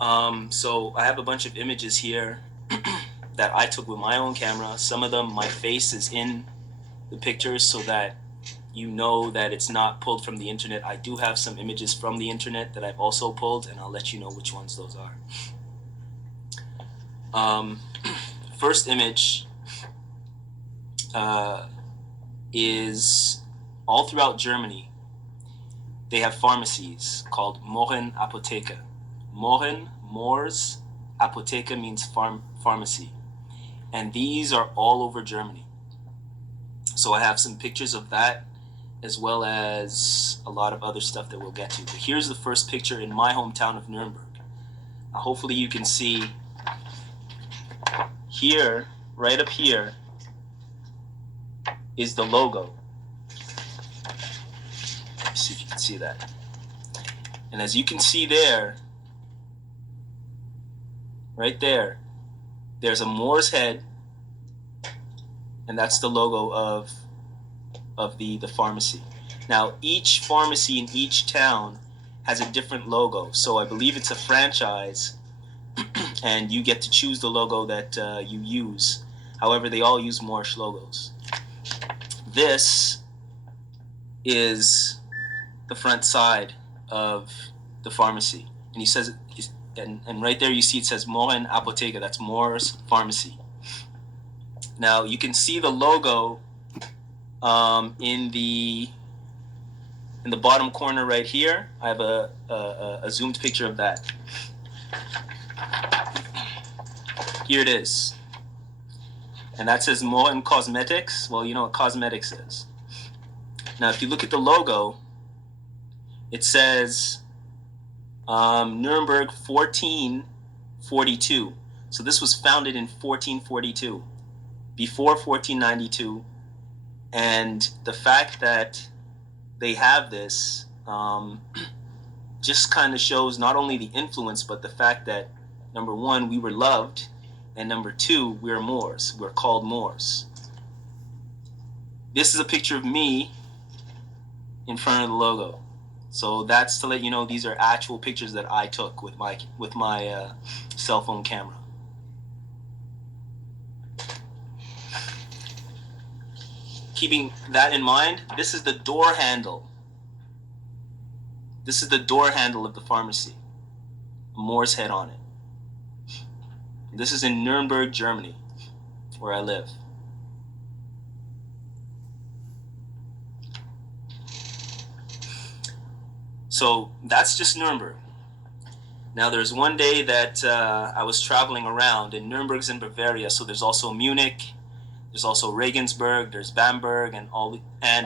So I have a bunch of images here that I took with my own camera. Some of them, my face is in the pictures so that you know that it's not pulled from the internet. I do have some images from the internet that I've also pulled, and I'll let you know which ones those are. First image is all throughout Germany. They have pharmacies called Mohrs Apotheke. Moors, Apotheke means pharmacy. And these are all over Germany. So I have some pictures of that, as well as a lot of other stuff that we'll get to. But here's the first picture in my hometown of Nuremberg. Hopefully you can see here, right up here, is the logo. Let's see if you can see that. And as you can see there, right there, there's a Moor's head, and that's the logo of the pharmacy. Now, each pharmacy in each town has a different logo. So I believe it's a franchise, and you get to choose the logo that you use. However, they all use Moorish logos. This is the front side of the pharmacy. And he says, and right there you see it says Mohrs Apotheke, that's Moors Pharmacy. Now you can see the logo in the bottom corner right here. I have a zoomed picture of that. Here it is. And that says Mohrs Cosmetics. Well, you know what cosmetics is. Now if you look at the logo, it says Nuremberg 1442. So this was founded in 1442, before 1492. And the fact that they have this just kind of shows not only the influence, but the fact that, number one, we were loved, and number two, we're Moors. We're called Moors. This is a picture of me in front of the logo. So that's to let you know these are actual pictures that I took with my cell phone camera. Keeping that in mind, this is the door handle. This is the door handle of the pharmacy. A Moor's head on it. This is in Nuremberg, Germany, where I live. So that's just Nuremberg. Now there's one day that I was traveling around, and Nuremberg's in Bavaria, so there's also Munich, there's also Regensburg, there's Bamberg, and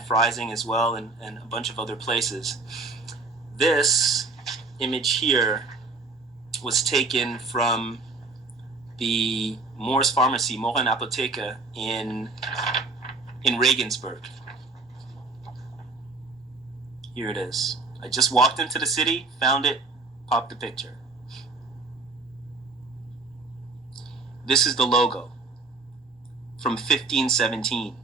Freising as well, and a bunch of other places. This image here was taken from the Moors Pharmacy, Mohrs Apotheke, in Regensburg. Here it is. I just walked into the city, found it, popped the picture. This is the logo from 1517.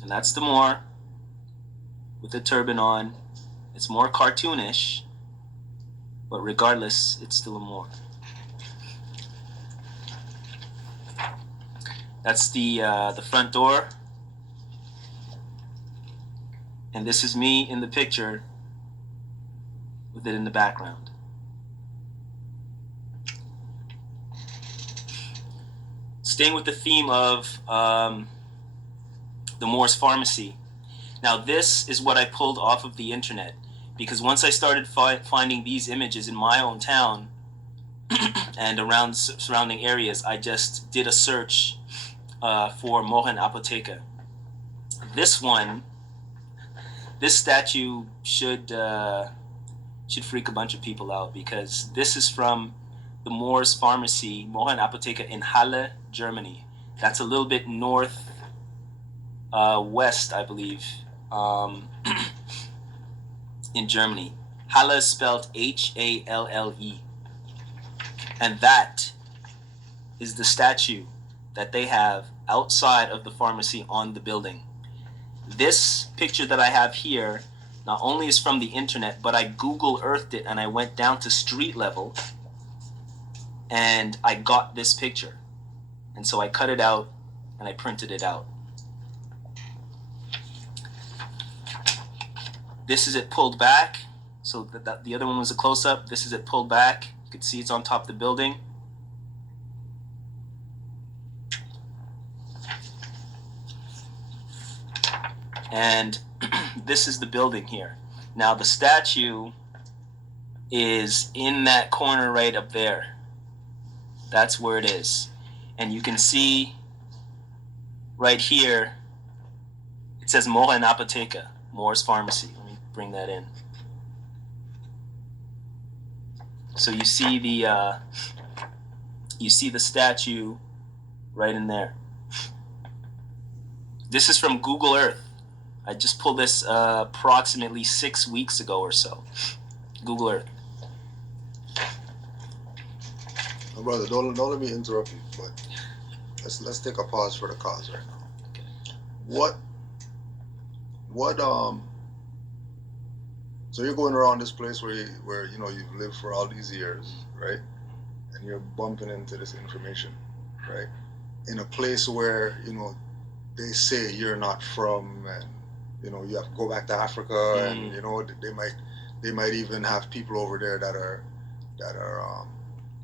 And that's the Moor with the turban on. It's more cartoonish, but regardless, it's still a Moor. That's the front door. And this is me in the picture with it in the background. Staying with the theme of the Moors Pharmacy. Now this is what I pulled off of the internet, because once I started finding these images in my own town and around surrounding areas, I just did a search for Mohrs Apotheke. This statue should freak a bunch of people out, because this is from the Moors Pharmacy, Mohrs Apotheke, in Halle, Germany. That's a little bit north west, I believe, in Germany. Halle is spelled Halle. And that is the statue that they have outside of the pharmacy on the building. This picture that I have here, not only is from the internet, but I Google Earthed it and I went down to street level and I got this picture. And so I cut it out and I printed it out. This is it pulled back. So the other one was a close-up. This is it pulled back. You can see it's on top of the building. And this is the building here. Now the statue is in that corner right up there. That's where it is. And you can see right here, it says Mohrs Apotheke, Mohrs Pharmacy. Let me bring that in. So you see the statue right in there. This is from Google Earth. I just pulled this approximately 6 weeks ago or so. Google Earth. Oh, brother, don't let me interrupt you, but let's take a pause for the cause right now. Okay. So you're going around this place where you know you've lived for all these years, right? And you're bumping into this information, right? In a place where, you know, they say you're not from, and you know you have to go back to Africa, and you know they might even have people over there that are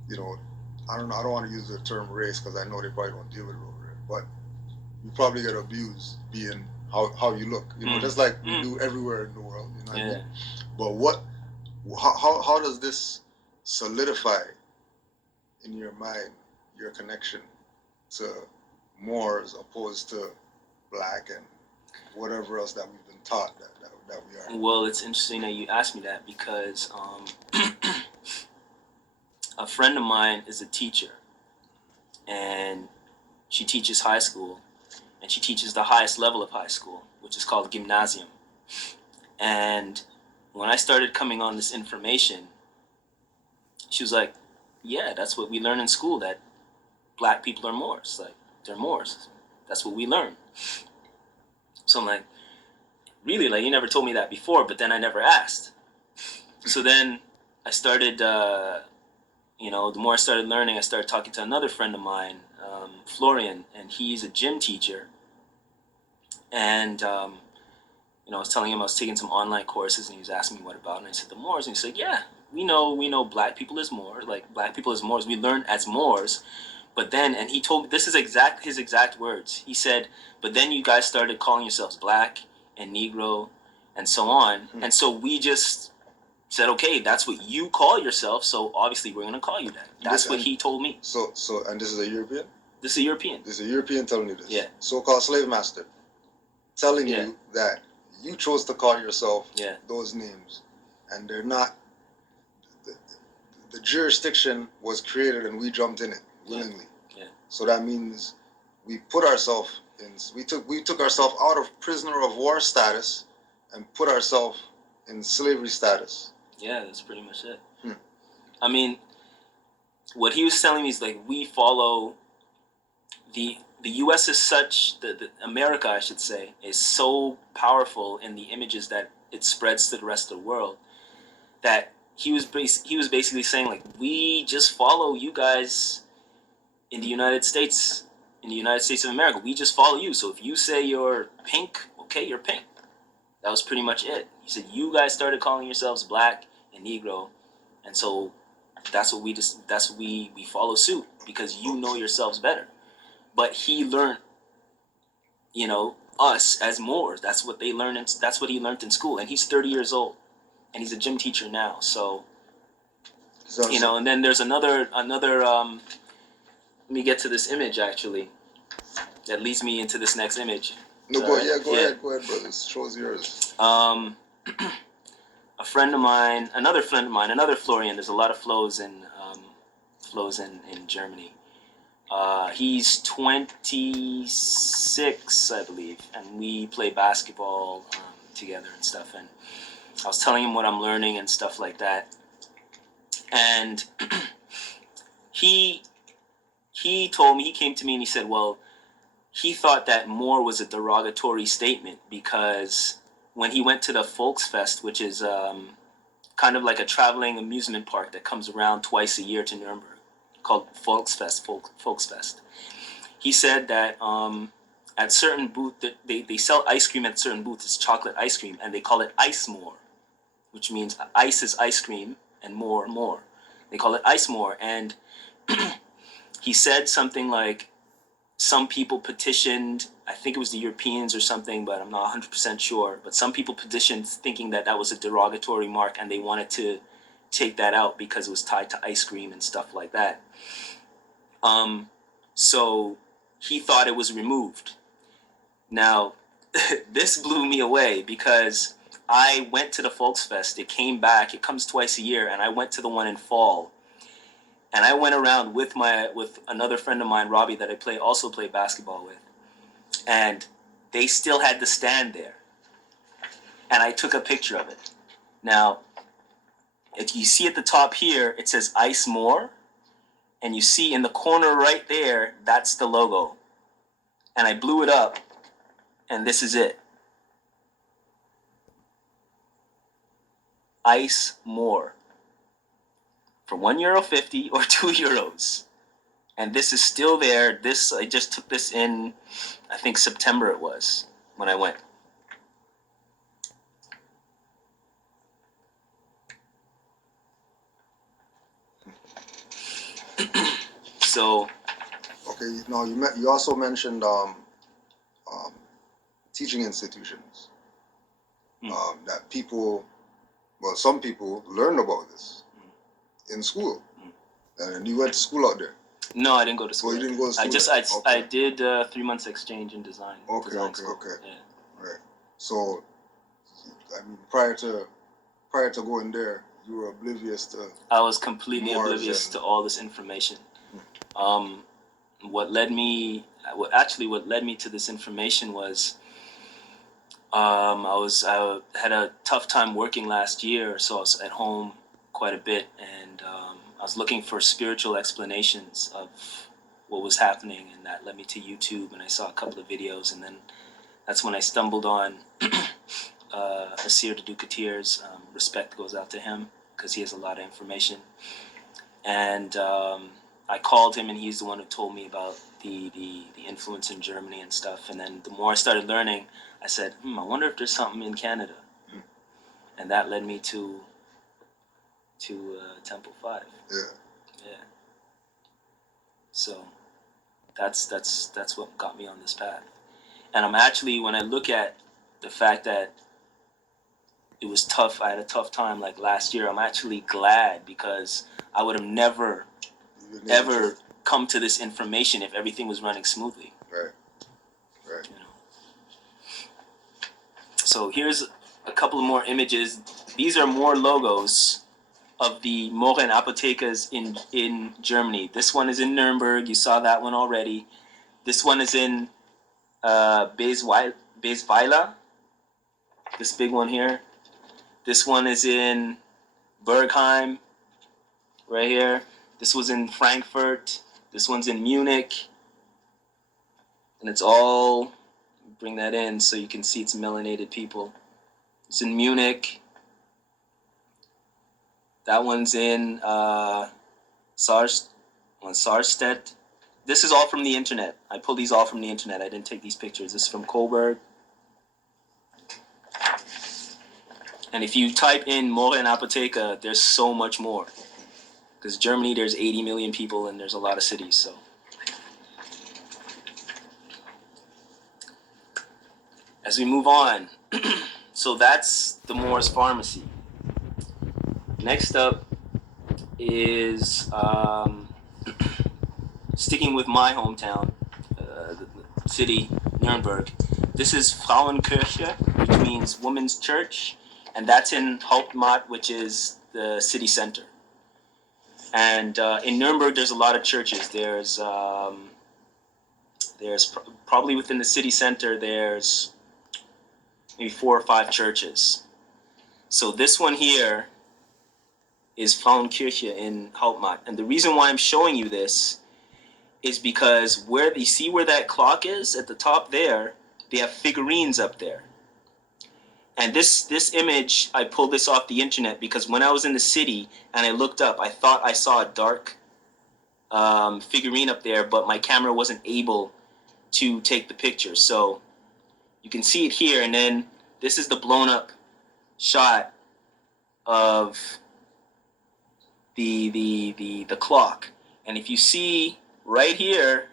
you know, I don't want to use the term race because I know they probably don't deal with it over there, but you probably get abused being how you look, you know, just like we do everywhere in the world, you know what I mean? But how does this solidify in your mind your connection to Moors opposed to black and whatever else that we've been taught that we are? Well, it's interesting that you asked me that because a friend of mine is a teacher, and she teaches high school, and she teaches the highest level of high school, which is called gymnasium. And when I started coming on this information, she was like, yeah, that's what we learn in school, that black people are Moors. Like, they're Moors. That's what we learn. So I'm like, really? Like, you never told me that before, but then I never asked. So then I started, you know, the more I started learning, I started talking to another friend of mine, Florian, and he's a gym teacher. And, you know, I was telling him I was taking some online courses, and he was asking me what about, and I said the Moors, and he said, yeah, we know black people as Moors, like black people as Moors, we learn as Moors, but then, and he told, this is his exact words, he said, but then you guys started calling yourselves black and Negro and so on, and so we just said, okay, that's what you call yourself, so obviously we're going to call you that. That's what he told me. So, and this is a European? This is a European. This is a European telling you this? Yeah. So-called slave master telling you that you chose to call yourself those names, and they're not, the jurisdiction was created and we jumped in it willingly. Yeah. So that means we put ourselves in, we took ourselves out of prisoner of war status and put ourselves in slavery status. Yeah, that's pretty much it. I mean, what he was telling me is like, we follow the U.S. is such, the America, I should say, is so powerful in the images that it spreads to the rest of the world, that he was basically saying, like, we just follow you guys in the United States of America. We just follow you. So if you say you're pink, okay, you're pink. That was pretty much it. He said, you guys started calling yourselves black and Negro, and so that's what we follow suit, because you know yourselves better. But he learned, you know, us as Moors. That's what they learned. That's what he learned in school. And he's 30 years old, and he's a gym teacher now. So you know, and then there's another. Let me get to this image actually. That leads me into this next image. No, go ahead, brother. This show's yours. A friend of mine, another Florian. There's a lot of flows in Germany. He's 26, I believe, and we play basketball together and stuff. And I was telling him what I'm learning and stuff like that. And he told me, he came to me and he said, well, he thought that Moor was a derogatory statement because when he went to the Volksfest, which is kind of like a traveling amusement park that comes around twice a year to Nuremberg, called Volksfest. He said that at certain booth, they sell ice cream at certain booths. It's chocolate ice cream, and they call it Ice More, which means ice is ice cream and more. They call it Ice More, and he said something like some people petitioned, I think it was the Europeans or something, but I'm not 100% sure, but some people petitioned thinking that that was a derogatory mark and they wanted to take that out because it was tied to ice cream and stuff like that. So he thought it was removed. Now, this blew me away because I went to the Volksfest. It came back. It comes twice a year, and I went to the one in fall. And I went around with another friend of mine, Robbie, that I also play basketball with, and they still had the stand there. And I took a picture of it. Now, if you see at the top here, it says Ice More, and you see in the corner right there, that's the logo. And I blew it up, and this is it. Ice More. For €1.50 or €2. And this is still there. I just took this in, I think September it was, when I went. So. Okay, now you also mentioned teaching institutions. That people, well, some people learned about this in school. And you went to school out there. No, I didn't go to school. Oh, you didn't go to school? I did 3 months exchange in design. Okay. Yeah. Right. So, I mean, prior to going there, you were oblivious to. I was completely Mohrs oblivious to all this information. What led me to this information was I had a tough time working last year, so I was at home quite a bit, and I was looking for spiritual explanations of what was happening, and that led me to YouTube, and I saw a couple of videos, and then that's when I stumbled on Asir Dukatir's. Respect goes out to him because he has a lot of information, and I called him, and he's the one who told me about the influence in Germany and stuff. And then the more I started learning, I said, I wonder if there's something in Canada, and that led me to Temple 5. Yeah. So that's what got me on this path. And I'm actually, when I look at the fact that it was tough, I had a tough time like last year, I'm actually glad, because I would have never ever come to this information if everything was running smoothly. Right. You know. So here's a couple of more images. These are more logos of the Mohrs and Apothekas in Germany. This one is in Nuremberg. You saw that one already. This one is in Baesweiler. This big one here. This one is in Bergheim, right here. This was in Frankfurt. This one's in Munich. And it's all, bring that in so you can see it's melanated people. It's in Munich. That one's in Sarstedt. This is all from the internet. I pulled these all from the internet. I didn't take these pictures. This is from Coburg. And if you type in Mohrs and Apotheka, there's so much more. Because Germany, there's 80 million people, and there's a lot of cities. So, as we move on, so that's the Mohrs Pharmacy. Next up is sticking with my hometown, the city, Nuremberg. This is Frauenkirche, which means women's church, and that's in Hauptmatt, which is the city center. And in Nuremberg, there's a lot of churches. There's probably within the city center, there's maybe 4 or 5 churches. So this one here is Frauenkirche in Hauptmatt. And the reason why I'm showing you this is because where you see where that clock is at the top there, they have figurines up there. And this image, I pulled this off the internet because when I was in the city and I looked up, I thought I saw a dark figurine up there, but my camera wasn't able to take the picture. So you can see it here, and then this is the blown up shot of the clock. And if you see right here,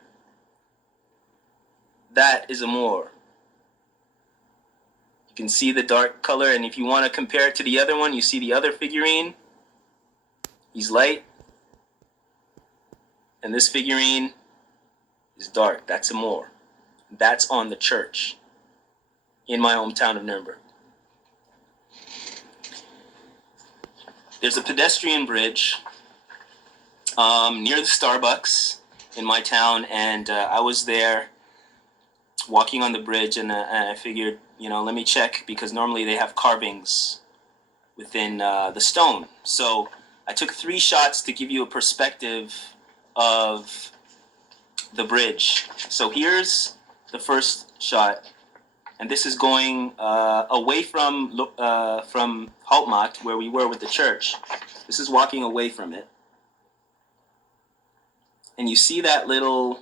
that is a Moor. You can see the dark color, and if you want to compare it to the other one, you see the other figurine. He's light, and this figurine is dark. That's a Moor. That's on the church in my hometown of Nuremberg. There's a pedestrian bridge near the Starbucks in my town, and I was there walking on the bridge, and I figured, let me check, because normally they have carvings within the stone. So I took 3 shots to give you a perspective of the bridge. So here's the first shot, and this is going away from Hauptmacht, where we were with the church. This is walking away from it. And you see that little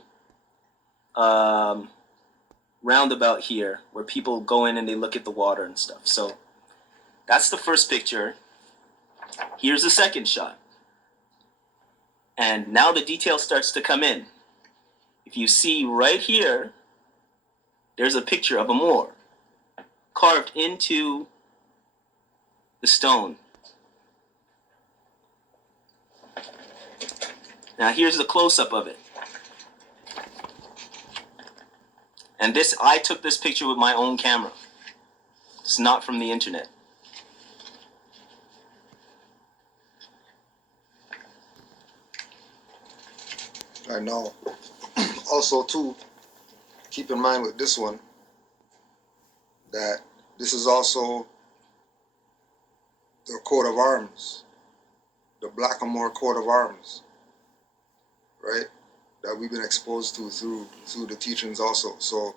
roundabout here where people go in and they look at the water and stuff. So that's the first picture. Here's the second shot. And now the detail starts to come in. If you see right here, there's a picture of a Moor carved into the stone. Now here's the close-up of it. And I took this picture with my own camera. It's not from the internet. I know. Also, too, keep in mind with this one that this is also the coat of arms, the Black and Moor coat of arms, right? That we've been exposed to through the teachings also. So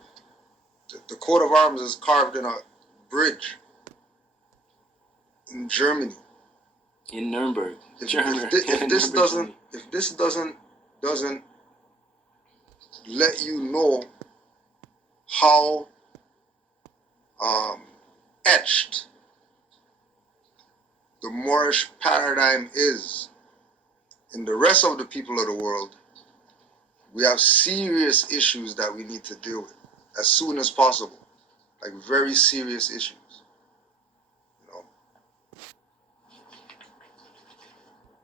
the coat of arms is carved in a bridge in Germany. In Nuremberg. If this doesn't let you know how etched the Moorish paradigm is in the rest of the people of the world, we have serious issues that we need to deal with as soon as possible, like very serious issues.